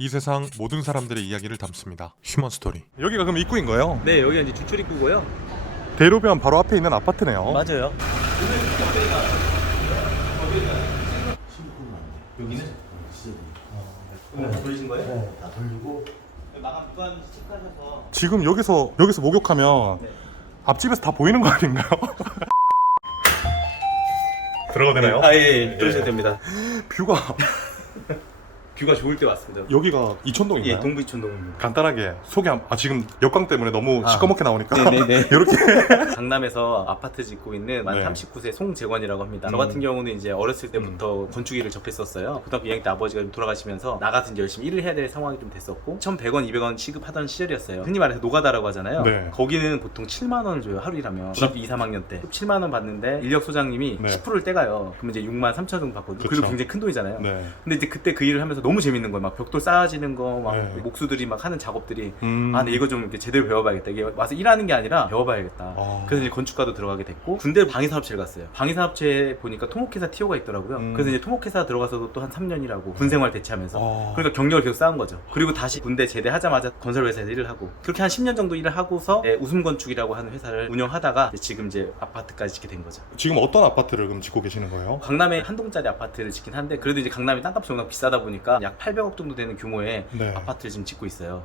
이 세상 모든 사람들의 이야기를 담습니다. 휴먼 스토리. 여기가 그럼 입구인 거예요? 네, 여기가 이제 주출 입구고요. 대로변 바로 앞에 있는 아파트네요. 맞아요. 여기는? 다 돌리신 거예요? 네, 다 돌리고. 마감 누가 하는지 체크하셔서. 지금 여기서 목욕하면 네. 앞집에서 다 보이는 거 아닌가요? 들어가도 되나요? 아, 예, 들으셔도 됩니다. 뷰가 뷰가 좋을 때 왔습니다. 여기가 이촌동인가요? 예, 동부이촌동입니다. 간단하게 지금 역광 때문에 너무 시커멓게 나오니까 네네네. 이렇게 강남에서 아파트 짓고 있는 만 네. 39세 송재관이라고 합니다. 저 같은 경우는 이제 어렸을 때부터 건축일을 접했었어요. 고등학교 2학년 때 아버지가 좀 돌아가시면서 나가서 이제 열심히 일을 해야 될 상황이 좀 됐었고 1,100원, 200원 시급하던 시절이었어요. 흔히 말해서 노가다라고 하잖아요. 네. 거기는 보통 7만 원을 줘요. 하루 일하면. 고등학교 2, 3학년 때 7만 원 받는데 인력 소장님이 네. 10%를 떼가요. 그러면 이제 6만 3천 원 정도 받거든요. 그쵸. 그리고 굉장히 큰 돈이잖아요. 네. 근데 이제 그때 그 일을 하면서 너무 재밌는 거예요. 막 벽돌 쌓아지는 거, 막 네. 목수들이 막 하는 작업들이 음. 아, 근데 이거 좀 이렇게 제대로 배워봐야겠다. 이게 와서 일하는 게 아니라 배워봐야겠다. 아. 그래서 이제 건축가도 들어가게 됐고 군대 방위산업체를 갔어요. 방위산업체에 보니까 토목회사 TO가 있더라고요. 그래서 이제 토목회사 들어가서도 또 한 3년이라고 군생활 대체하면서 아. 그러니까 경력을 계속 쌓은 거죠. 그리고 다시 군대 제대하자마자 건설회사에서 일을 하고 그렇게 한 10년 정도 일을 하고서 웃음건축이라고 하는 회사를 운영하다가 지금 이제 아파트까지 짓게 된 거죠. 지금 어떤 아파트를 그럼 짓고 계시는 거예요? 강남에 한 동짜리 아파트를 짓긴 한데 그래도 이제 강남이 땅값이 워낙 비싸다 보니까 약 800억 정도 되는 규모의 네. 아파트를 지금 짓고 있어요.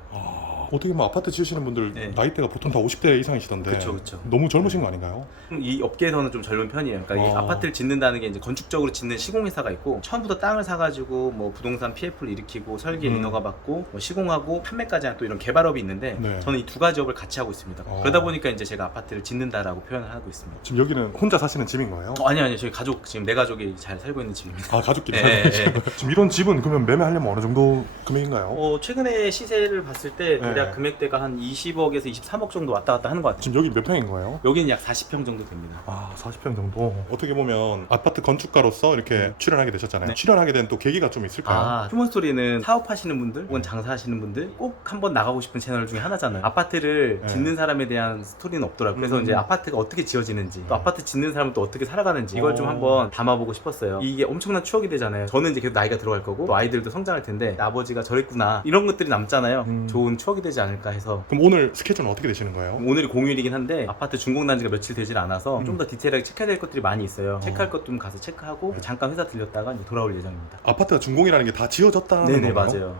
어떻게 뭐 아파트 지으시는 분들 네. 나이대가 보통 다 50대 이상이시던데 그쵸. 너무 젊으신 거 아닌가요? 이 업계에서는 좀 젊은 편이에요. 그러니까 이 아파트를 짓는다는 게 이제 건축적으로 짓는 시공회사가 있고 처음부터 땅을 사가지고 뭐 부동산 PF를 일으키고 설계 인허가 받고 뭐 시공하고 판매까지 하는 또 이런 개발업이 있는데 네. 저는 이 두 가지 업을 같이 하고 있습니다. 그러다 보니까 이제 제가 아파트를 짓는다라고 표현을 하고 있습니다. 지금 여기는 혼자 사시는 집인 거예요? 아니요, 저희 가족 지금 내 가족이 잘 살고 있는 집입니다. 아 가족끼리 네, 살고 네, 계시는 거예요? 지금 이런 집은 그러면 매매하려면 어느 정도 금액인가요? 최근에 시세를 봤을 때 대략 네. 금액대가 한 20억에서 23억 정도 왔다 갔다 하는 것 같아요. 지금 여기 몇 평인 거예요? 여기는 약 40평 정도 됩니다. 아 40평 정도. 어떻게 보면 아파트 건축가로서 이렇게 출연하게 되셨잖아요. 네. 출연하게 된 또 계기가 좀 있을까요? 휴먼스토리는 사업하시는 분들 혹은 장사하시는 분들 꼭 한번 나가고 싶은 채널 중에 하나잖아요. 아파트를 네. 짓는 사람에 대한 스토리는 없더라고요. 그래서 이제 아파트가 어떻게 지어지는지 또 아파트 짓는 사람은 또 어떻게 살아가는지 이걸 좀 한번 담아보고 싶었어요. 이게 엄청난 추억이 되잖아요. 저는 이제 계속 나이가 들어갈 거고 또 아이들도 성장할 텐데 아버지가 저랬구나 이런 것들이 남잖아요. 좋은 추억이 되지 않을까 해서 그럼 오늘 스케줄은 어떻게 되시는 거예요? 오늘이 공휴일이긴 한데 아파트 준공난 지가 며칠 되질 않아서 좀 더 디테일하게 체크해야 될 것들이 많이 있어요. 체크할 것 좀 가서 체크하고 잠깐 회사 들렸다가 이제 돌아올 예정입니다. 아파트가 준공이라는 게 다 지어졌다는 네네, 건가요? 맞아요.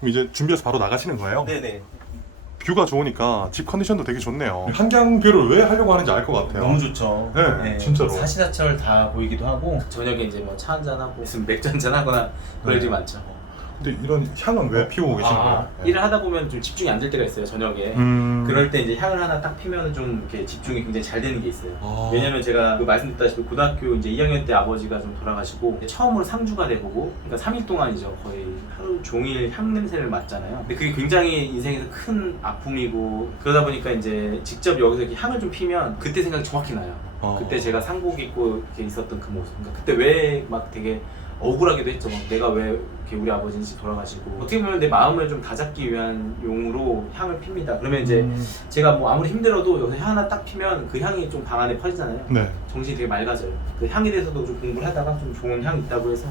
그럼 이제 준비해서 바로 나가시는 거예요? 네네. 뷰가 좋으니까 집 컨디션도 되게 좋네요. 한강뷰를 왜 하려고 하는지 알 것 같아요. 너무 좋죠. 네, 진짜로. 사시사철 다 보이기도 하고 저녁에 이제 뭐 차 한잔 하고 있으면 맥주 한잔 하거나 그럴 일이 많죠. 근데 이런 향은 왜 피우고 계신 거예요? 일을 하다 보면 좀 집중이 안 될 때가 있어요. 저녁에. 그럴 때 이제 향을 하나 딱 피면은 좀 이렇게 집중이 굉장히 잘 되는 게 있어요. 왜냐면 제가 말씀드렸다시피 고등학교 이제 2학년 때 아버지가 좀 돌아가시고 처음으로 상주가 돼보고 그러니까 3일 동안이죠. 거의 하루 종일 향 냄새를 맡잖아요. 근데 그게 굉장히 인생에서 큰 아픔이고 그러다 보니까 이제 직접 여기서 이렇게 향을 좀 피면 그때 생각이 정확히 나요. 그때 제가 상복 입고 이렇게 있었던 그 모습. 그러니까 그때 왜 막 되게 억울하기도 했죠. 막 내가 왜 이렇게 우리 아버지 일찍 돌아가시고 어떻게 보면 내 마음을 좀 다잡기 위한 용으로 향을 핍니다. 그러면 이제 제가 뭐 아무리 힘들어도 여기서 향 하나 딱 피면 그 향이 좀 방 안에 퍼지잖아요. 네. 정신이 되게 맑아져요. 그 향에 대해서도 좀 공부를 하다가 좀 좋은 향이 있다고 해서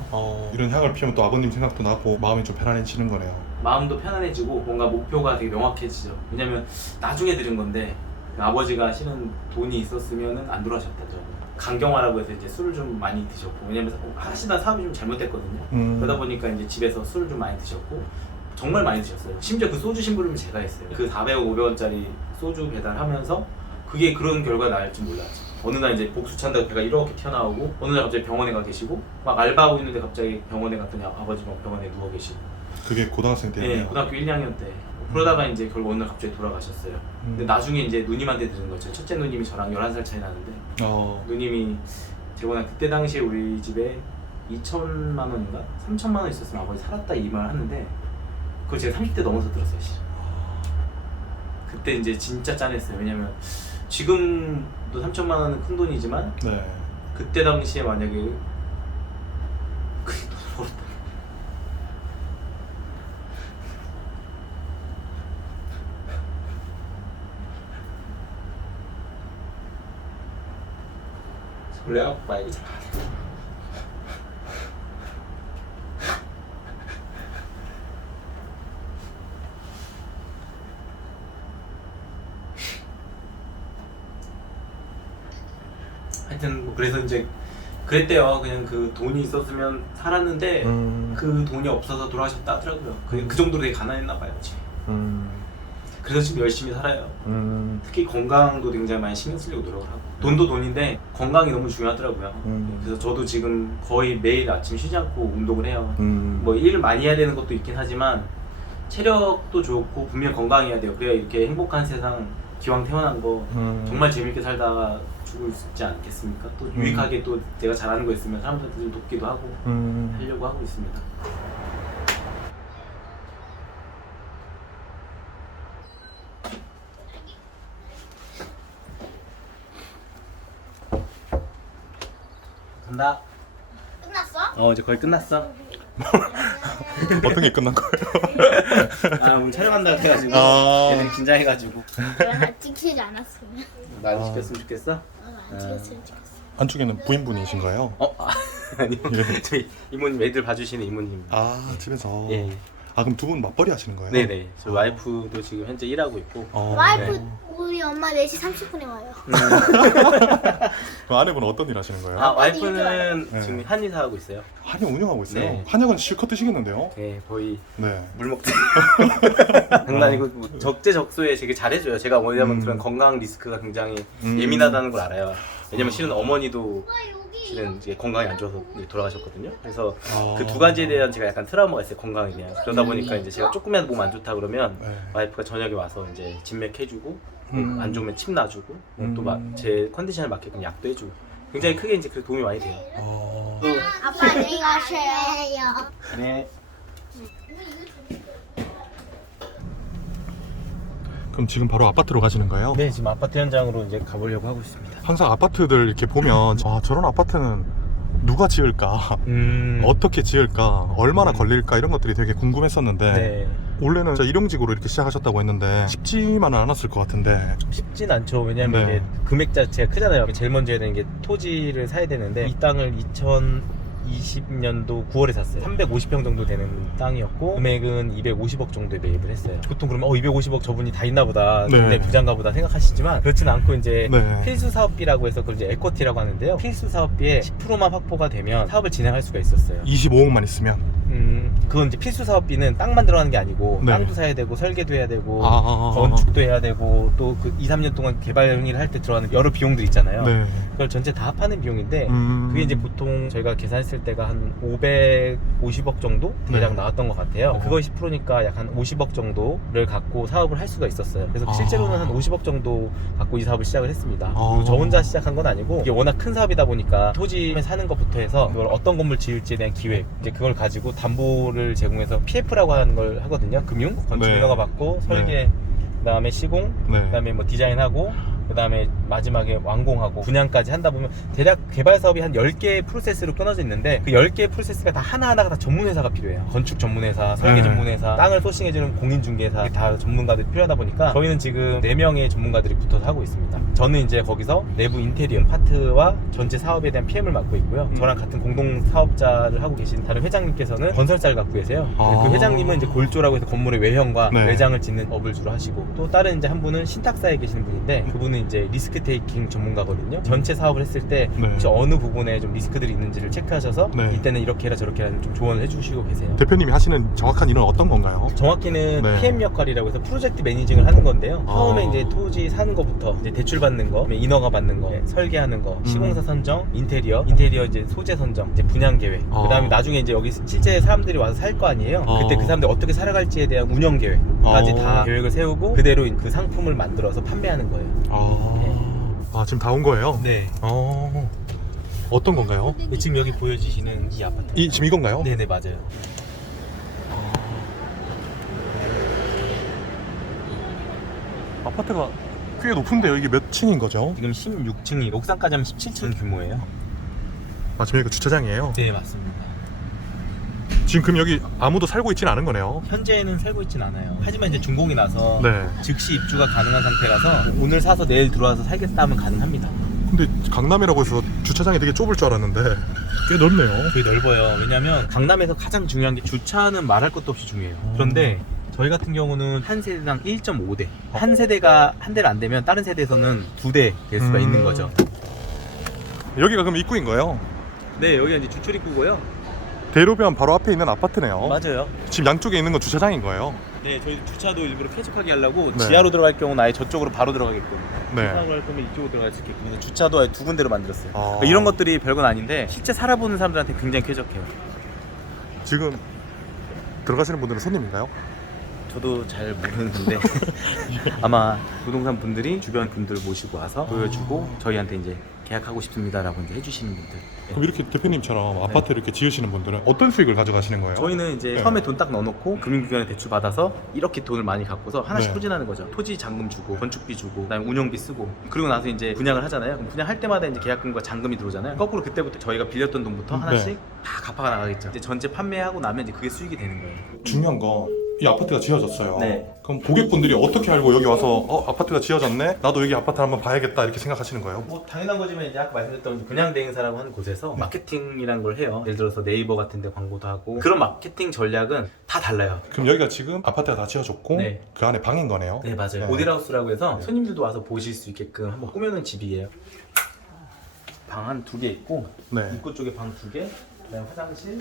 이런 향을 피우면 또 아버님 생각도 나고 마음이 좀 편안해지는 거네요. 마음도 편안해지고 뭔가 목표가 되게 명확해지죠. 왜냐면 나중에 들은 건데 아버지가 실은 돈이 있었으면 안 돌아가셨다죠. 강경화라고 해서 이제 술을 좀 많이 드셨고 왜냐면 하시던 사업이 좀 잘못됐거든요. 그러다 보니까 이제 집에서 술을 좀 많이 드셨고 정말 많이 드셨어요. 심지어 그 소주 심부름을 제가 했어요. 그 400원, 500원짜리 소주 배달하면서 그게 그런 결과가 나올 줄 몰랐죠. 어느 날 이제 복수 찬다고 배가 이렇게 튀어나오고 어느 날 갑자기 병원에 가 계시고 막 알바하고 있는데 갑자기 병원에 갔더니 아버지 막 병원에 누워 계시고 그게 고등학생 때예요? 네, 고등학교 1, 2학년 때 그러다가 이제 결국 어느 날 갑자기 돌아가셨어요. 근데 나중에 이제 누님한테 들은 거죠. 첫째 누님이 저랑 11살 차이 나는데 누님이 재곤아 그때 당시에 우리 집에 2천만 원인가? 3천만 원 있었으면 아버지 살았다 이 말을 하는데 그걸 제가 30대 넘어서 들었어요. 실은. 그때 이제 진짜 짠했어요. 왜냐면 지금도 3천만 원은 큰 돈이지만 네. 그때 당시에 만약에 그 돈을 벌었다. 원래 아빠 이거 잘 안 해. 하여튼 뭐 그래서 이제 그랬대요. 그냥 그 돈이 있었으면 살았는데 그 돈이 없어서 돌아가셨다 하더라고요. 그 정도로 되게 가난했나 봐요. 그래서 지금 열심히 살아요. 특히 건강도 굉장히 많이 신경 쓰려고 노력을 하고 돈도 돈인데 건강이 너무 중요하더라고요. 그래서 저도 지금 거의 매일 아침 쉬지 않고 운동을 해요. 뭐 일을 많이 해야 되는 것도 있긴 하지만 체력도 좋고 분명 건강해야 돼요. 그래야 이렇게 행복한 세상 기왕 태어난 거 정말 재밌게 살다가 죽지 않겠습니까? 또 유익하게 또 내가 잘하는 거 있으면 사람들한테 좀 돕기도 하고 하려고 하고 있습니다. 간다. 끝났어? 이제 거의 끝났어. 어떤 게 끝난 거예요? 오늘 촬영한다 해가지고 얘는 긴장해가지고 내가 찍히지 않았으면. 나를 시켰으면 좋겠어? 안 찍혔으면 좋겠어. 안쪽에는 부인분이신가요? 아니 저희 이모님 애들 봐주시는 이모님. 아 집에서. 예. 그럼 두 분 맞벌이 하시는 거예요? 네네. 저 와이프도 지금 현재 일하고 있고. 와이프 네. 우리 엄마 4시 30분에 와요. 그럼 아내분은 어떤 일 하시는 거예요? 와이프는 네. 지금 한의사 하고 있어요. 한약 운영하고 있어요? 네. 한약은 실컷 드시겠는데요? 네, 거의 네. 물 먹듯이. 장난이고 뭐 적재적소에 되게 잘해줘요. 제가 뭐냐면 그런 건강 리스크가 굉장히 예민하다는 걸 알아요. 왜냐면 실은 어머니도 실은 이제 건강이 안 좋아서 이제 돌아가셨거든요. 그래서 그 두 가지에 대한 제가 약간 트라우마가 있어요. 건강에 대한. 그러다 보니까 이제 제가 조금이라도 몸 안 좋다 그러면 네. 와이프가 저녁에 와서 이제 진맥 해주고 안 좋으면 침 놔주고 또 제 컨디션에 맞게끔 약도 해주고 굉장히 크게 이제 그 도움이 많이 돼요. 아빠 안녕히 가세요. 네. 그럼 지금 바로 아파트로 가시는 거예요? 네, 지금 아파트 현장으로 이제 가보려고 하고 있습니다. 항상 아파트들 이렇게 보면 저런 아파트는 누가 지을까? 어떻게 지을까? 얼마나 걸릴까? 이런 것들이 되게 궁금했었는데 네. 원래는 진짜 일용직으로 이렇게 시작하셨다고 했는데 쉽지만은 않았을 것 같은데. 쉽진 않죠. 왜냐면 네. 이게 금액 자체가 크잖아요. 제일 먼저 해야 되는 게 토지를 사야 되는데 이 땅을 2020년도 9월에 샀어요. 350평 정도 되는 땅이었고 금액은 250억 정도에 매입을 했어요. 보통 그러면 250억 저분이 다 있나 보다. 네. 네, 부자인가 보다 생각하시지만 그렇진 않고 이제 네. 필수 사업비라고 해서 그걸 이제 에쿼티라고 하는데요. 필수 사업비의 10%만 확보가 되면 사업을 진행할 수가 있었어요. 25억만 있으면. 그건 이제 필수 사업비는 땅만 들어가는 게 아니고 네. 땅도 사야 되고 설계도 해야 되고 아. 건축도 해야 되고 또 그 2, 3년 동안 개발 행위를 할 때 들어가는 여러 비용들 있잖아요. 네. 그걸 전체 다 합하는 비용인데 그게 이제 보통 저희가 계산했을 때가 한 550억 정도 대략 네. 나왔던 것 같아요. 그거 10%니까 약 한 50억 정도를 갖고 사업을 할 수가 있었어요. 그래서 실제로는 한 50억 정도 갖고 이 사업을 시작을 했습니다. 그리고 저 혼자 시작한 건 아니고 이게 워낙 큰 사업이다 보니까 토지에 사는 것부터 해서 그걸 어떤 건물 지을지에 대한 기획 이제 그걸 가지고 담보를 제공해서 PF라고 하는 걸 하거든요. 금융 건축 네. 인허가 받고 설계 그다음에 시공 네. 그다음에 뭐 디자인하고 그다음에 마지막에 완공하고 분양까지 한다 보면 대략 개발 사업이 한 10개의 프로세스로 끊어져 있는데 그 10개의 프로세스가 다 하나하나가 다 전문회사가 필요해요. 건축 전문회사, 설계 네. 전문회사, 땅을 소싱해주는 공인중개사 다 전문가들이 필요하다 보니까 저희는 지금 4명의 전문가들이 붙어서 하고 있습니다. 저는 이제 거기서 내부 인테리어 파트와 전체 사업에 대한 PM을 맡고 있고요. 저랑 같은 공동 사업자를 하고 계신 다른 회장님께서는 건설사를 갖고 계세요. 그 회장님은 이제 골조라고 해서 건물의 외형과 네. 외장을 짓는 업을 주로 하시고 또 다른 이제 한 분은 신탁사에 계시는 분인데 그분은 이제 리스크 테이킹 전문가거든요. 전체 사업을 했을 때 네. 혹시 어느 부분에 좀 리스크들이 있는지를 체크하셔서 네. 이때는 이렇게 해라 저렇게 해라 좀 조언을 해주시고 계세요. 대표님이 하시는 정확한 일은 어떤 건가요? 정확히는 네. PM 역할이라고 해서 프로젝트 매니징을 하는 건데요. 처음에 아. 이제 토지 사는 거부터 이제 대출 받는 거, 인허가 받는 거, 설계하는 거, 시공사 선정, 인테리어 이제 소재 선정, 이제 분양 계획. 그다음에 나중에 이제 여기 실제 사람들이 와서 살 거 아니에요. 그때 그 사람들이 어떻게 살아갈지에 대한 운영 계획까지 다 계획을 세우고 그대로 그 상품을 만들어서 판매하는 거예요. 지금 다 온 거예요? 네. 어떤 건가요? 지금 여기 보여주시는 이 아파트. 지금 이건가요? 네네 맞아요. 아파트가 꽤 높은데요. 이게 몇 층인 거죠? 지금 16층이 옥상까지 하면 17층 규모예요. 지금 여기가 주차장이에요? 네 맞습니다. 지금 그럼 여기 아무도 살고 있지는 않은 거네요? 현재는 살고 있진 않아요. 하지만 이제 준공이 나서 네. 즉시 입주가 가능한 상태라서 오늘 사서 내일 들어와서 살겠다 하면 가능합니다. 근데 강남이라고 해서 주차장이 되게 좁을 줄 알았는데 꽤 넓네요. 되게 넓어요. 왜냐면 강남에서 가장 중요한 게 주차는 말할 것도 없이 중요해요. 그런데 저희 같은 경우는 한 세대당 1.5대 한 세대가 한 대를 안 되면 다른 세대에서는 2대 될 수가 있는 거죠. 여기가 그럼 입구인 거예요? 네, 여기가 이제 주출 입구고요. 대로변 바로 앞에 있는 아파트네요. 맞아요. 지금 양쪽에 있는 건 주차장인 거예요? 네, 저희 주차도 일부러 쾌적하게 하려고 네. 지하로 들어갈 경우는 아예 저쪽으로 바로 들어가게끔. 네. 들어갈 거면 이쪽으로 들어갈 수 있게끔. 그래서 주차도 아예 두 군데로 만들었어요. 아. 그러니까 이런 것들이 별건 아닌데 실제 살아보는 사람들한테 굉장히 쾌적해요. 지금 들어가시는 분들은 손님인가요? 저도 잘 모르는데 아마 부동산 분들이 주변 분들 모시고 와서 보여주고 저희한테 이제 계약하고 싶습니다라고 이제 해주시는 분들. 그럼 이렇게 대표님처럼 아파트를 이렇게 지으시는 분들은 어떤 수익을 가져가시는 거예요? 저희는 이제 네. 처음에 돈 딱 넣어놓고 금융기관에 대출 받아서 이렇게 돈을 많이 갖고서 하나씩 네. 소진하는 거죠. 토지 잔금 주고 건축비 주고 그다음에 운영비 쓰고 그리고 나서 이제 분양을 하잖아요. 그럼 분양할 때마다 이제 계약금과 잔금이 들어오잖아요. 거꾸로 그때부터 저희가 빌렸던 돈부터 하나씩 네. 다 갚아가 나가겠죠. 이제 전체 판매하고 나면 이제 그게 수익이 되는 거예요. 중요한 건 이 아파트가 지어졌어요. 네. 그럼 고객분들이 어떻게 알고 여기 와서 아파트가 지어졌네? 나도 여기 아파트 한번 봐야겠다 이렇게 생각하시는 거예요? 뭐 당연한 거지만 이제 아까 말씀드렸던 분양 대행사라고 하는 곳에서 마케팅이라는 걸 해요. 예를 들어서 네이버 같은 데 광고도 하고 그런 마케팅 전략은 다 달라요. 그럼 여기가 지금 아파트가 다 지어졌고 네. 그 안에 방인 거네요? 네, 맞아요. 네. 모델하우스라고 해서 손님들도 와서 보실 수 있게끔 한번 꾸며놓은 집이에요. 방 한 2개 있고 네. 입구 쪽에 방 2개, 그다음에 화장실.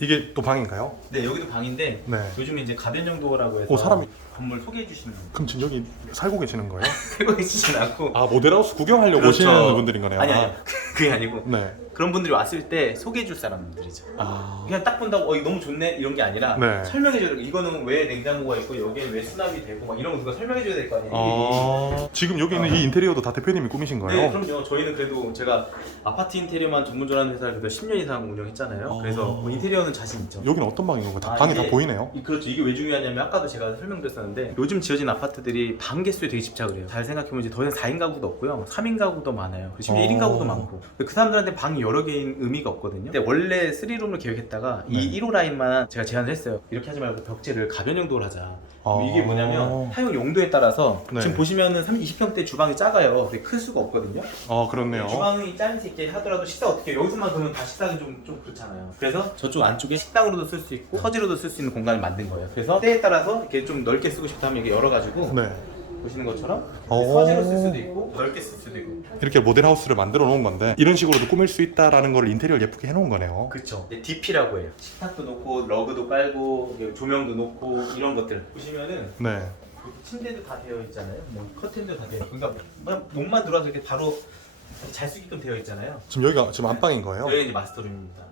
이게 또 방인가요? 네, 여기도 방인데 네. 요즘에 이제 가변용도라고 해서 오, 사람이- 건물 소개해 주시는 분. 그럼 지금 여기 살고 계시는 거예요? 살고 계시진 않고. 아, 모델하우스 구경하려고 그렇죠. 오시는 분들인 거네요? 아니 아. 그게 아니고 네. 그런 분들이 왔을 때 소개해 줄 사람들이죠. 아. 그냥 딱 본다고 이거 너무 좋네 이런 게 아니라 네. 설명해 줘야 돼. 이거는 왜 냉장고가 있고 여기에 왜 수납이 되고 막 이런 거 누가 설명해 줘야 될 거 아니에요. 아. 지금 여기 있는 이 인테리어도 다 대표님이 꾸미신 거예요? 네, 그럼요. 저희는 그래도 제가 아파트 인테리어만 전문적으로 하는 회사를 그래도 10년 이상 운영했잖아요. 그래서 뭐 인테리어는 자신 있죠. 여기는 어떤 방인 건가요? 아, 방이 이게- 다 보이네요? 그렇죠. 이게 왜 중요하냐면 아까도 제가 설명드렸었는데 요즘 지어진 아파트들이 방 개수에 되게 집착을 해요. 잘 생각해보면 이제 더 이상 4인 가구도 없고요. 3인 가구도 많아요. 그리고 심지어 1인 가구도 많고. 근데 그 사람들한테 방이 여러 개인 의미가 없거든요. 근데 원래 3룸을 계획했다가 네. 이 1호 라인만 제가 제안을 했어요. 이렇게 하지 말고 벽지를 가변용도로 하자. 이게 뭐냐면 사용 용도에 따라서 네. 지금 보시면은 20평대 주방이 작아요. 근데 클 수가 없거든요. 아, 그렇네요. 주방이 짧은 수 있게 하더라도 식사 어떻게 해요? 여기서만 그러면 다 식사는 좀 그렇잖아요. 그래서 저쪽 안쪽에 식당으로도 쓸 수 있고 서지로도 쓸 수 있는 공간을 만든 거예요. 그래서 때에 따라서 이렇게 좀 넓게 쓰고 싶다 하면 이게 열어가지고 네. 보시는 것처럼 오. 서지로 쓸 수도 있고 넓게 쓸 수도 있고. 이렇게 모델하우스를 만들어 놓은 건데 이런 식으로도 꾸밀 수 있다라는 걸 인테리어를 예쁘게 해놓은 거네요. 그렇죠. DP라고 해요. 식탁도 놓고 러그도 깔고 조명도 놓고 이런 것들 보시면은 네. 침대도 다 되어 있잖아요. 뭐 커튼도 다 되어 있고 그러니까 그냥 몸만 들어와서 이렇게 바로 잘 수 있게끔 되어 있잖아요. 지금 여기가 지금 안방인 거예요? 여기가 이제 마스터룸입니다.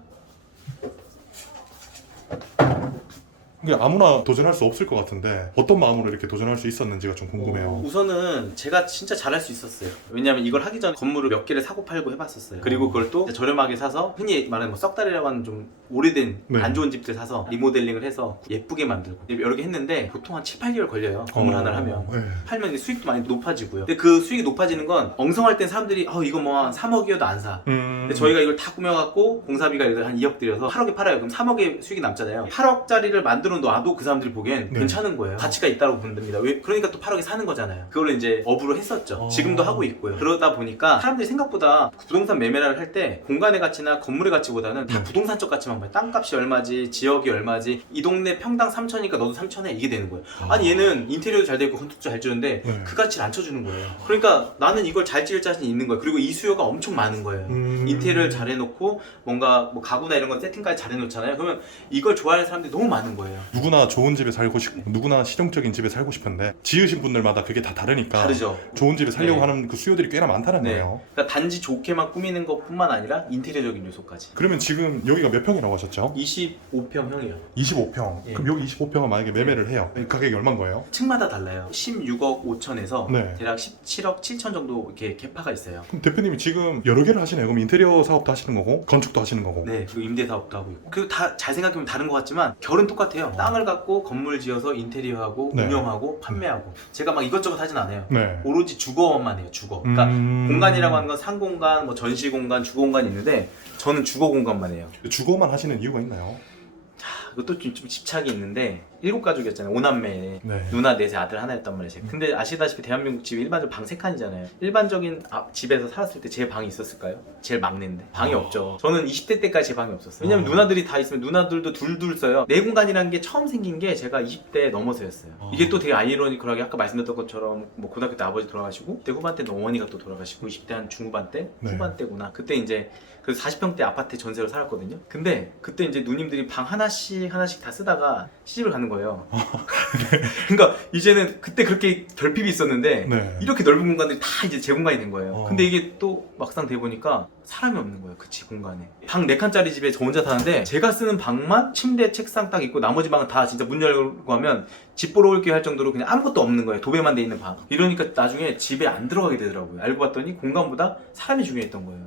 이게 아무나 도전할 수 없을 것 같은데 어떤 마음으로 이렇게 도전할 수 있었는지가 좀 궁금해요. 우선은 제가 진짜 잘할 수 있었어요. 왜냐면 이걸 하기 전에 건물을 몇 개를 사고 팔고 해봤었어요. 그리고 그걸 또 저렴하게 사서 흔히 말하는 뭐 썩다리라고 하는 좀 오래된 네. 안 좋은 집들 사서 리모델링을 해서 예쁘게 만들고 여러 개 했는데 보통 한 7, 8개월 걸려요. 건물 하나를 하면. 네. 팔면 수익도 많이 높아지고요. 근데 그 수익이 높아지는 건 엉성할 땐 사람들이 이거 뭐 한 3억이어도 안 사. 근데 저희가 이걸 다 꾸며갖고 공사비가 예를 들어 한 2억 들여서 8억에 팔아요. 그럼 3억의 수익이 남잖아요. 8억짜리를 만들어 놔도 그 사람들이 보기엔 네. 괜찮은 거예요. 가치가 있다고 본답니다. 그러니까 또 8억에 사는 거잖아요. 그걸 이제 업으로 했었죠. 지금도 하고 있고요. 그러다 보니까 사람들이 생각보다 부동산 매매를 할 때 공간의 가치나 건물의 가치보다는 다 네. 부동산적 가치만 봐요. 땅값이 얼마지, 지역이 얼마지, 이 동네 평당 3천이니까 너도 3천에 이게 되는 거예요. 아니 얘는 인테리어도 잘 되고 건축도 잘 지었는데 네. 그 가치를 안 쳐주는 거예요. 그러니까 나는 이걸 잘 지을 자신이 있는 거예요. 그리고 이 수요가 엄청 많은 거예요. 인테리어를 잘 해놓고 뭔가 뭐 가구나 이런 거 세팅까지 잘 해놓잖아요. 그러면 이걸 좋아하는 사람들이 너무 많은 거예요. 누구나 좋은 집에 살고 싶고 누구나 실용적인 집에 살고 싶은데 지으신 분들마다 그게 다 다르니까 다르죠. 좋은 집에 살려고 네. 하는 그 수요들이 꽤나 많다는 네. 거예요. 그러니까 단지 좋게만 꾸미는 것뿐만 아니라 인테리어적인 요소까지. 그러면 지금 여기가 몇 평이라고 하셨죠? 25평형이요. 25평. 예. 그럼 여기 25평을 만약에 매매를 해요. 이 가격이 얼마인 거예요? 층마다 달라요. 16억 5천에서 네. 대략 17억 7천 정도 이렇게 개파가 있어요. 그럼 대표님이 지금 여러 개를 하시네요. 그럼 인테리어 사업도 하시는 거고 건축도 하시는 거고. 네, 그리고 임대 사업도 하고 있고. 그리고 다 잘 생각해보면 다른 것 같지만 결은 똑같아요. 땅을 갖고 건물 지어서 인테리어하고 네. 운영하고 판매하고. 제가 막 이것저것 하진 않아요. 네. 오로지 주거만 해요. 주거. 그러니까 공간이라고 하는 건 상공간, 뭐 전시 공간, 주거 공간이 있는데 저는 주거 공간만 해요. 주거만 하시는 이유가 있나요? 이것도 좀 집착이 있는데 7가족이었잖아요. 5남매. 네. 누나 넷에 아들 하나였단 말이에요. 근데 아시다시피 대한민국 집이 일반적으로 방 3칸이잖아요. 일반적인 집에서 살았을 때 제 방이 있었을까요? 제일 막내인데 방이 없죠. 저는 20대 때까지 제 방이 없었어요. 왜냐면 누나들이 다 있으면 누나들도 둘둘 써요. 내 공간이라는 게 처음 생긴 게 제가 20대 넘어서였어요. 이게 또 되게 아이러니컬하게 아까 말씀드렸던 것처럼 뭐 고등학교 때 아버지 돌아가시고 그때 후반 때는 어머니가 또 돌아가시고 20대 한 중후반 때? 네. 후반 때구나. 그때 이제 그 40평대 아파트 전세로 살았거든요. 근데 그때 이제 누님들이 방 하나씩 다 쓰다가 시집을 가는 거예요. 그러니까 이제는 그때 그렇게 결핍이 있었는데 네. 이렇게 넓은 공간들이 다 이제 제 공간이 된 거예요. 어. 근데 이게 또 막상 돼 보니까 사람이 없는 거예요. 그 집 공간에. 방 4칸짜리 집에 저 혼자 사는데 제가 쓰는 방만 침대, 책상 딱 있고 나머지 방은 다 진짜 문 열고 하면 집 보러 올게 할 정도로 그냥 아무것도 없는 거예요. 도배만 돼 있는 방. 이러니까 나중에 집에 안 들어가게 되더라고요. 알고 봤더니 공간보다 사람이 중요했던 거예요.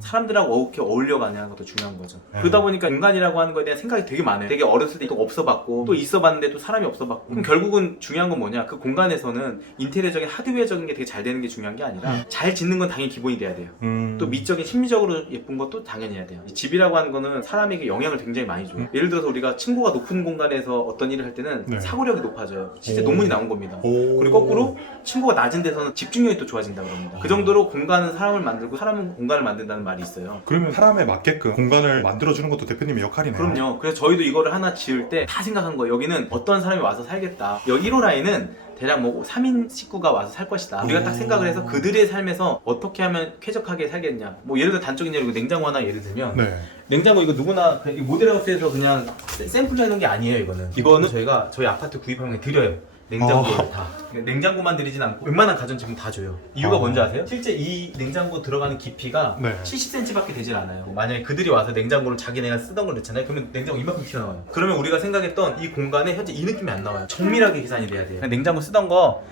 사람들하고 어떻게 어울려가냐는 것도 중요한 거죠. 네. 그러다 보니까 공간이라고 하는 거에 대한 생각이 되게 많아요. 되게 어렸을 때 또 없어봤고 또 있어봤는데 또 사람이 없어봤고 그럼 결국은 중요한 건 뭐냐, 그 공간에서는 인테리어적인 하드웨어적인 게 되게 잘 되는 게 중요한 게 아니라 잘 짓는 건 당연히 기본이 돼야 돼요. 또 미적인 심미적으로 예쁜 것도 당연히 해야 돼요. 이 집이라고 하는 거는 사람에게 영향을 굉장히 많이 줘요. 예를 들어서 우리가 층고가 높은 공간에서 어떤 일을 할 때는 네. 사고력이 높아져요. 실제 오. 논문이 나온 겁니다. 오. 그리고 거꾸로 층고가 낮은 데서는 집중력이 또 좋아진다고 합니다. 그 정도로 공간은 사람을 만들고 사람은 공간을 만든다는 말이 있어요. 그러면 사람에 맞게끔 공간을 만들어주는 것도 대표님의 역할이네요. 그럼요. 그래서 저희도 이거를 하나 지을 때 다 생각한 거예요. 여기는 어떤 사람이 와서 살겠다. 여기 1호 라인은 대략 뭐 3인 식구가 와서 살 것이다. 우리가 딱 생각을 해서 그들의 삶에서 어떻게 하면 쾌적하게 살겠냐. 뭐 예를 들어 단적인 예로 냉장고 하나 예를 들면 네. 냉장고 이거 누구나 그냥 모델하우스에서 그냥 샘플로 해놓은 게 아니에요. 이거는 저희가 저희 아파트 구입하면 드려요. 냉장고를 다. 냉장고만 드리진 않고 웬만한 가전제품 다 줘요. 이유가 뭔지 아세요? 실제 이 냉장고 들어가는 깊이가 네. 70cm밖에 되질 않아요. 만약에 그들이 와서 냉장고를 자기네가 쓰던 걸 넣잖아요. 그러면 냉장고 이만큼 튀어나와요. 그러면 우리가 생각했던 이 공간에 현재 이 느낌이 안 나와요. 정밀하게 계산이 돼야 돼요. 그냥 냉장고 쓰던 거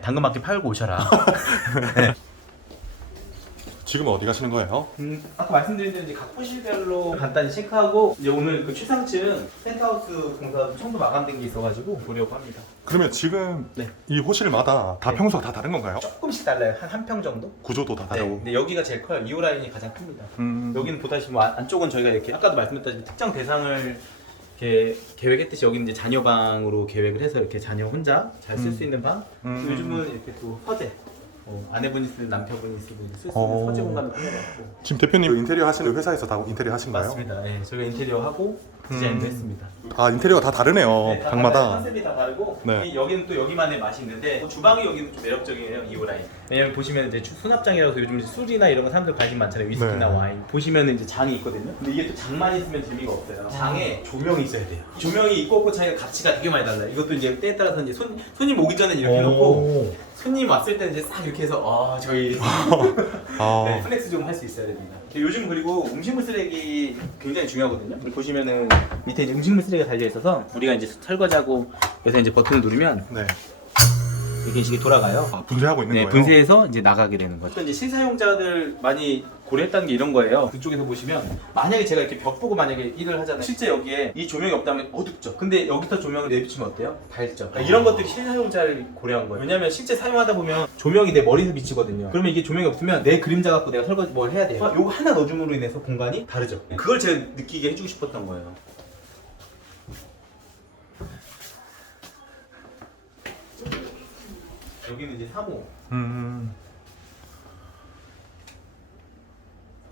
당근마켓 팔고 오셔라. 네. 지금 어디 가시는 거예요? 아까 말씀드린 대로 이제 각 호실별로 간단히 체크하고 이제 오늘 그 최상층 펜트하우스 공사 청소 마감된 게 있어가지고 보려고 합니다. 그러면 지금 네. 이 호실마다 다 네. 평수가 다 다른 건가요? 조금씩 달라요. 한 평 정도? 구조도 다 네. 다르고. 근데 여기가 제일 커요. 2호 라인이 가장 큽니다. 여기는 보다시피 뭐 안쪽은 저희가 이렇게 아까도 말씀드렸다시피 특정 대상을 이렇게 계획했듯이 여기는 이제 자녀방으로 계획을 해서 이렇게 자녀 혼자 잘 쓸 수 있는 방. 요즘은 이렇게 또 서재. 아내분이 쓰든 남편분이 쓰든 쓸 수 있는 서재 공간을 꾸며놨고. 지금 대표님 인테리어 하시는 회사에서 다 인테리어 하신가요? 맞습니다. 네, 저희가 인테리어 하고 디자인도 했습니다. 아, 인테리어가 다 다르네요. 네, 다 달라요. 방마다. 컨셉이 다 다르고 네. 여기는 또 여기만의 맛이 있는데 주방이 여기는 좀 매력적이에요. 2호 라인. 왜냐면 보시면 이제 수납장이라서 요즘 술이나 이런 거 사람들 관심 많잖아요. 위스키나 네. 와인. 보시면 이제 장이 있거든요. 근데 이게 또 장만 있으면 재미가 없어요. 장에 조명이 있어야 돼요. 조명이 있고 없고 차이가 가치가 되게 많이 달라요. 이것도 이제 때에 따라서 이제 손님 오기 전에 이렇게 해놓고 손님 왔을 때는 이제 싹 이렇게 해서 저희 네, 플렉스 좀 할 수 있어야 됩니다. 요즘 그리고 음식물 쓰레기 굉장히 중요하거든요. 보시면은 밑에 이제 음식물 쓰레기가 달려 있어서 우리가 이제 설거지하고 여기서 이제 버튼을 누르면 네. 이렇게 식이 돌아가요. 아, 분쇄하고 있는 네, 거예요? 분쇄해서 이제 나가게 되는 거죠. 이제 실사용자들 많이 고려했다는 게 이런 거예요. 그쪽에서 보시면 만약에 제가 이렇게 벽 보고 만약에 일을 하잖아요. 실제 여기에 이 조명이 없다면 어둡죠. 근데 여기서 조명을 내비치면 어때요? 밝죠. 그러니까 이런 것들이 실사용자를 고려한 거예요. 왜냐면 실제 사용하다 보면 조명이 내 머리에서 비치거든요. 그러면 이게 조명이 없으면 내 그림자 갖고 내가 설거지 뭘 해야 돼요. 요거 하나 넣어줌으로 인해서 공간이 다르죠. 그걸 제가 느끼게 해주고 싶었던 거예요. 여기는 이제 3호.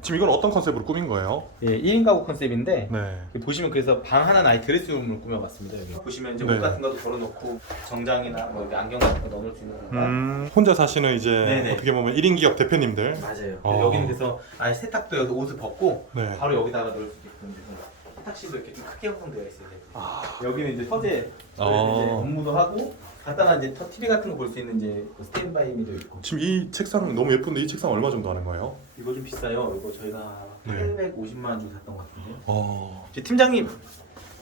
지금 이건 어떤 컨셉으로 꾸민 거예요? 예, 1인 가구 컨셉인데 네. 보시면 그래서 방 하나는 아예 드레스룸을 꾸며봤습니다. 여기 보시면 이제 네. 옷 같은 것도 걸어놓고 정장이나 뭐 이렇게 안경 같은 거 넣어놓을 수 있는 공간. 혼자 사시는 이제 네네. 어떻게 보면 1인 기업 대표님들. 맞아요. 어. 여기는 그래서 아예 세탁도 여기 옷을 벗고 네. 바로 여기다가 넣을 수 있게끔 세탁실도 이렇게 좀 크게 구성되어 있어요. 여기는 이제 서재 이제 업무도 하고 간단한 이제 TV 같은 거 볼 수 있는 이제 스탠바이미도 있고. 지금 이 책상 너무 예쁜데 이 책상 얼마 정도 하는 거예요? 이거 좀 비싸요. 이거 저희가 네. 850만 원 주고 샀던 것 같은데요. 이제 팀장님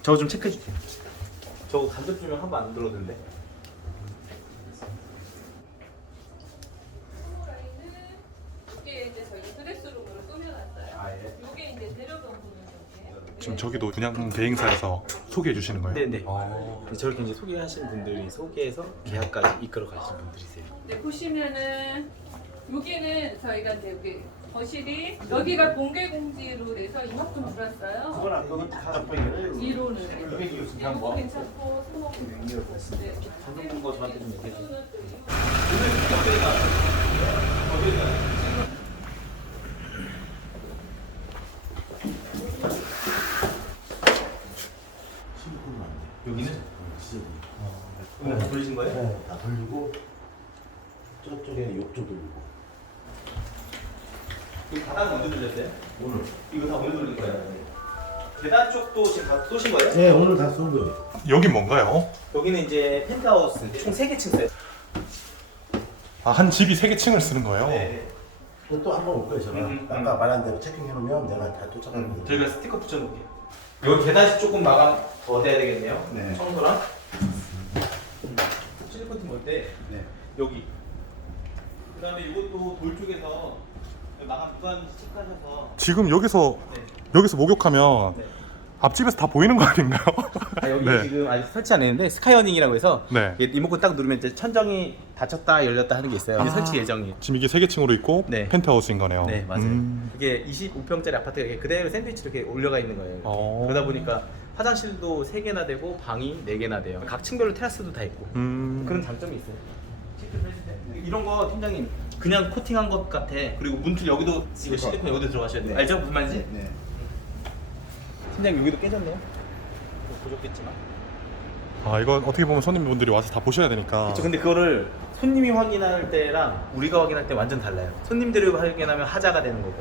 저거 좀 체크해 주세요. 저거 간접 조명 한번 안 들어오던데. 이게 이제 저희 드레스룸으로 꾸며놨어요. 아 예. 이게 이제 내려던 부분이에요. 지금 저기도 분양 대행사에서 소개해 주시는 거예요? 네네. 저렇게 이제 소개하신 분들이 소개해서 계약까지 이끌어 가시는 분들이세요. 네, 보시면은 여기는 저희가 이제 여기 거실이 여기가 공개공지로 돼서 이만큼 들었어요. 그건 아까 가장 보이는 2로는 260 그냥 이거 뭐 괜찮고 3억 네. 전동 거 저한테 좀 얘기해 주세요. 여기는? 지저분해. 오늘 다 돌리신 거예요? 네, 다 돌리고 저쪽에 욕조 돌리고. 이 바닥은 언제 돌렸어요? 오늘. 이거 다 오늘 돌린 거예요? 계단 쪽도 지금 다 쏘신 거예요? 네, 오늘 다 쏜 거예요. 여긴 뭔가요? 여기는 이제 펜트하우스 총 3개 층 써요. 아, 한 집이 3개 층을 쓰는 거예요? 네. 또 한 번 올 거예요, 제가. 아까 말한 대로 체킹해 놓으면 내가 다 쫓아가는 거예요. 저희가 스티커 붙여놓을게요. 여기 계단식 조금 마감 더 돼야 되겠네요. 네. 청소랑 실리콘 팀 올 때 네. 여기. 그다음에 이것도 돌 쪽에서 마감 무관 체크하셔서. 지금 여기서 네. 목욕하면 네. 앞집에서 다 보이는 거 아닌가요? 아, 여기 네. 지금 아직 설치 안 했는데 스카이어닝이라고 해서 네. 이게 리모컨 딱 누르면 이제 천정이 닫혔다 열렸다 하는 게 있어요. 이제 설치 예정이에요. 지금 이게 3개 층으로 있고 네. 펜트하우스인 거네요. 네, 맞아요. 이게 25평짜리 아파트가 이렇게 그대로 샌드위치로 이렇게 올려가 있는 거예요. 어. 그러다 보니까 화장실도 3개나 되고 방이 4개나 돼요. 각 층별로 테라스도 다 있고. 그런 장점이 있어요. 체크를 해주세요. 이런 거 팀장님 그냥 코팅한 것 같아. 그리고 문틀 여기도 이거 실리콘 여기도 들어가셔야 돼요. 네. 알죠? 무슨 말인지? 네. 팀장님 여기도 깨졌네요. 부족했지만. 아, 이건 어떻게 보면 손님분들이 와서 다 보셔야 되니까. 그렇죠. 근데 그거를 손님이 확인할 때랑 우리가 확인할 때 완전 달라요. 손님들이 확인하면 하자가 되는 거고,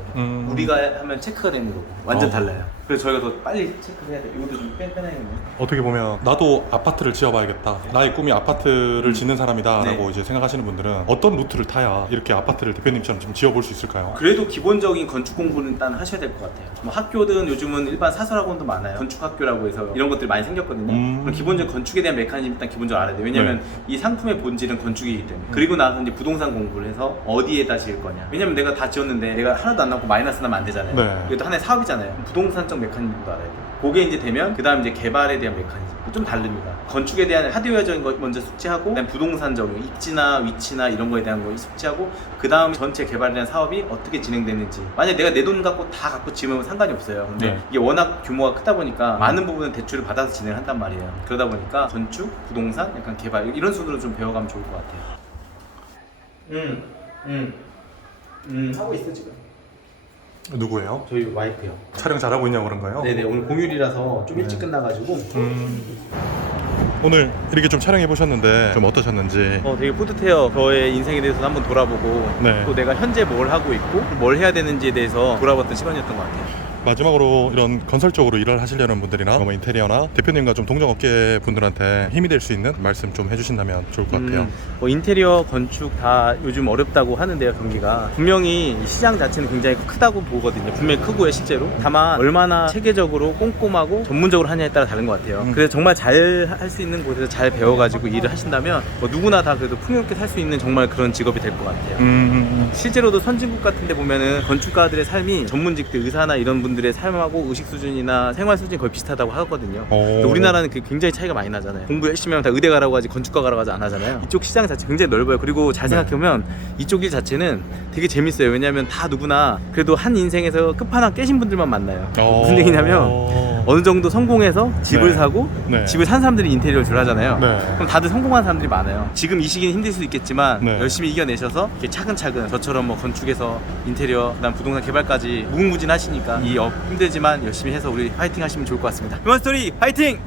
우리가 하면 체크가 되는 거고, 완전 달라요. 그래서 저희가 더 빨리 체크를 해야 돼요. 이것도 좀 뺀빼나있네요. 어떻게 보면 나도 아파트를 지어봐야겠다, 나의 꿈이 아파트를 짓는 사람이다 네. 라고 이제 생각하시는 분들은 어떤 루트를 타야 이렇게 아파트를 대표님처럼 좀 지어볼 수 있을까요? 그래도 기본적인 건축 공부는 일단 하셔야 될 것 같아요. 뭐 학교든 요즘은 일반 사설학원도 많아요. 건축학교라고 해서 이런 것들이 많이 생겼거든요. 그럼 기본적인 건축에 대한 메커니즘 일단 기본적으로 알아야 돼요. 왜냐면 이 상품의 본질은 건축이기 때문에. 그리고 나서 이제 부동산 공부를 해서 어디에다 지을 거냐. 왜냐면 내가 다 지었는데 내가 하나도 안 남고 마이너스 나면 안 되잖아요. 네. 이것도 하나의 사업이잖아요. 부동산적 메커니즘도 알아야 돼요. 그게 이제 되면 그 다음 이제 개발에 대한 메커니즘 좀 다릅니다. 건축에 대한 하드웨어적인 거 먼저 숙지하고, 그다음 부동산적인 입지나 위치나 이런 거에 대한 거 숙지하고, 그 다음 전체 개발에 대한 사업이 어떻게 진행되는지. 만약 내가 내 돈 갖고 다 갖고 지으면 상관이 없어요. 근데 네. 이게 워낙 규모가 크다 보니까 많은 부분은 대출을 받아서 진행을 한단 말이에요. 그러다 보니까 건축, 부동산, 약간 개발 이런 순으로 좀 배워가면 좋을 것 같아요. 하고 있어 지금. 누구예요? 저희 와이프요. 촬영 잘하고 있냐고 그런가요? 네네, 오늘 공휴일이라서 좀 일찍 끝나가지고 오늘 이렇게 좀 촬영해 보셨는데 좀 어떠셨는지. 되게 뿌듯해요. 저의 인생에 대해서 한번 돌아보고, 네. 또 내가 현재 뭘 하고 있고 뭘 해야 되는지에 대해서 돌아봤던 시간이었던 것 같아요. 마지막으로 이런 건설 쪽으로 일을 하시려는 분들이나 뭐 인테리어나 대표님과 좀 동종업계 분들한테 힘이 될 수 있는 말씀 좀 해주신다면 좋을 것 같아요. 뭐 인테리어, 건축 다 요즘 어렵다고 하는데요. 경기가 분명히 이 시장 자체는 굉장히 크다고 보거든요. 분명히 크고요, 실제로. 다만 얼마나 체계적으로 꼼꼼하고 전문적으로 하냐에 따라 다른 것 같아요. 그래서 정말 잘 할 수 있는 곳에서 잘 배워가지고 일을 하신다면 뭐 누구나 다 그래도 풍요롭게 살 수 있는 정말 그런 직업이 될 것 같아요. 실제로도 선진국 같은 데 보면은 건축가들의 삶이 전문직들, 의사나 이런 분들의 삶하고 의식 수준이나 생활 수준이 거의 비슷하다고 하거든요. 근데 우리나라는 굉장히 차이가 많이 나잖아요. 공부 열심히 하면 다 의대 가라고 하지 건축가 가라고 하지 안 하잖아요. 이쪽 시장 자체 굉장히 넓어요. 그리고 잘 생각해보면 이쪽 일 자체는 되게 재밌어요. 왜냐면 다 누구나 그래도 한 인생에서 끝판왕 깨신 분들만 만나요. 무슨 얘기냐면 어느 정도 성공해서 집을 네. 사고 네. 집을 산 사람들이 인테리어를 줄 하잖아요. 네. 그럼 다들 성공한 사람들이 많아요. 지금 이 시기는 힘들 수 있겠지만 네. 열심히 이겨내셔서 이렇게 차근차근 저처럼 뭐 건축에서 인테리어, 그다음 부동산 개발까지 무궁무진하시니까 이 업 힘들지만 열심히 해서 우리 파이팅 하시면 좋을 것 같습니다. 휴먼스토리 파이팅!